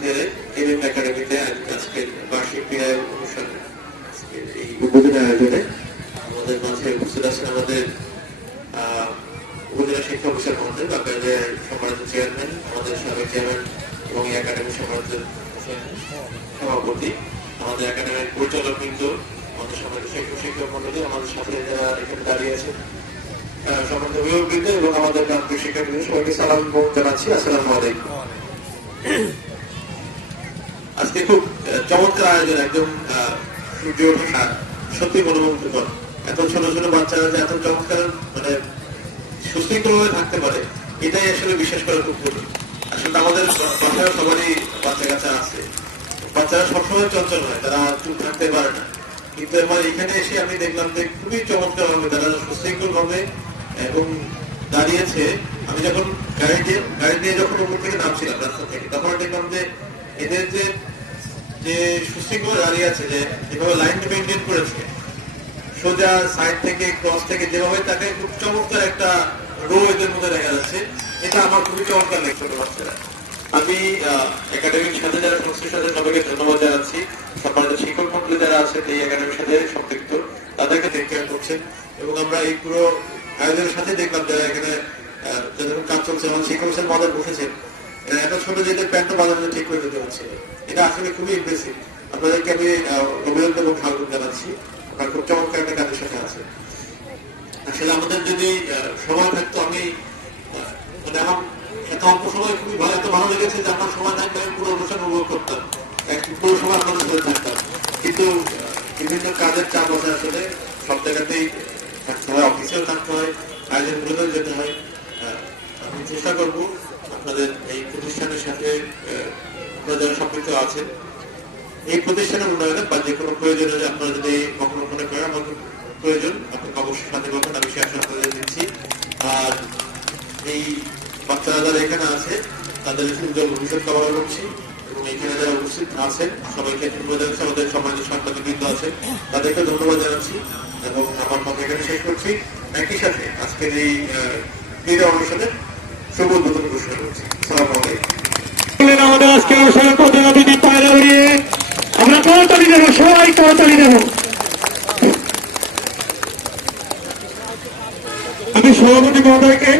কেন্দ্রে এমএম একাডেমিতে আজকের বার্ষিক ক্রীড়া অনুষ্ঠান এই উদ্বোধনী আয়োজনে আমাদের মাঝে উপস্থিত আছেন আমাদের উপজেলা শিক্ষা অফিসার মহোদয় বাগেরহাটের সম্মানিত চেয়ারম্যান, আমাদের সাবেক চেয়ারম্যান এবং এই একাডেমির সম্মানিত সভাপতি, আমাদের একাডেমির পরিচালক বৃন্দ, আমাদের সম্মানিত শিক্ষক মন্ডলী, আমাদের সাথে যারা এখানে দাঁড়িয়ে আছেন সম্মানিত অভিভাবকবৃন্দ এবং আমাদের প্রান্তিক শিক্ষার্থীদের সবাইকে সালাম জানাচ্ছি। আসসালামু আলাইকুম। আজকে খুব চমৎকার আয়োজন, একদম সূর্য ওঠা সত্যি মনোমুগ্ধকর। এত ছোট ছোট বাচ্চারা যে এত চমৎকার মানে সুশৃঙ্খল ভাবে থাকতে পারে, এটাই আসলে বিশ্বাস করা খুব কঠিন। আসলে আমাদের বাসায় সবারই বাচ্চা কাচ্চা আছে, বাচ্চারা সবসময় চঞ্চল হয়, তারা চুপ থাকতে পারে না। কিন্তু আমার এখানে এসে আমি দেখলাম যে খুবই চমৎকার ভাবে তারা সুশৃঙ্খল ভাবে এবং দাঁড়িয়েছে। আমি যখন গাড়ি নিয়ে যখন উপর থেকে নামছিলাম রাস্তা থেকে, তখন দেখলাম যে এদের যে সুশৃঙ্খল দাঁড়িয়ে আছে, যে যেভাবে লাইন মেনটেন করেছে, সোজা সাইড থেকে ক্রস থেকে যেভাবে তাকে খুব চমৎকার একটা রো এদের মধ্যে দেখা যাচ্ছে, এটা আমার খুবই চমৎকার লাগে ছোট বাচ্চারা। আমি একাডেমির সাথে যারা সংস্থার সাথে সবাইকে ধন্যবাদ জানাচ্ছি। সম্মানিত শিক্ষক মন্ডলী যারা আছেন এই একাডেমির সাথে সম্পৃক্ত, তাদেরকে টেক কেয়ার করছেন। এবং আমরা এই পুরো আয়োজনের সাথে দেখলাম যারা এখানে যাদের কাজ চলছে, আমার শিক্ষক হিসেবে মডেল বসেছেন, এত ছোট যেটা প্যান্টও বাজানো ঠিক করে দিতে হচ্ছে, এটা আসলে খুবই ইমপ্রেসিভ। আপনাদেরকে আমি অভিনন্দন এবং স্বাগত জানাচ্ছি। আপনার খুব চমৎকার একটা কাজের সাথে আছে। আসলে আমাদের যদি সময় থাকতো, আমি মানে আমার এত অল্প সময় খুবই এত ভালো লেগেছে যে আমার সময় থাকতে আমি পুরো অনুষ্ঠান উপভোগ করতাম, পুরো সময় আপনাদের সাথে থাকতাম। কিন্তু বিভিন্ন কাজের চাপ আছে, আসলে সব জায়গাতেই থাকতে হয়, অফিসেও থাকতে হয়, আয়োজনগুলোতেও যেতে হয়। আমি চেষ্টা করবো আপনাদের এই প্রতিষ্ঠানের সাথে আপনারা যারা সম্পৃক্ত আছেন এই প্রতিষ্ঠানের উন্নয়নে বা যে কোনো প্রয়োজনে আপনারা যদি কখনো মনে করেন আমার প্রয়োজন, আপনাকে অবশ্যই সাথে বলবেন, আমি সে আশা আপনাদের দিচ্ছি। আর এই বাচ্চারা যারা এখানে আছে তাদের সুন্দর ভবিষ্যৎ কামনা করছি এবং এখানে যারা উপস্থিত আছেন সবাইকে ধন্যবাদ জানাচ্ছি। আমাদের সম্মানিত সাংবাদিকবৃন্দ আছেন, তাদেরকে ধন্যবাদ জানাচ্ছি এবং আমার কথা এখানে শেষ করছি। একই সাথে আজকের এই ক্রীড়া অনুষ্ঠানে শুভ উদ্বোধন ঘোষণা করছি। আসসালামু আলাইকুম। আমাদের আজকে অনুষ্ঠানের প্রধান অতিথি পায়রা উড়িয়ে আমরা করতালি দেবো, সবাই করতালি দেবো। আমি সভাপতি মহোদয়কে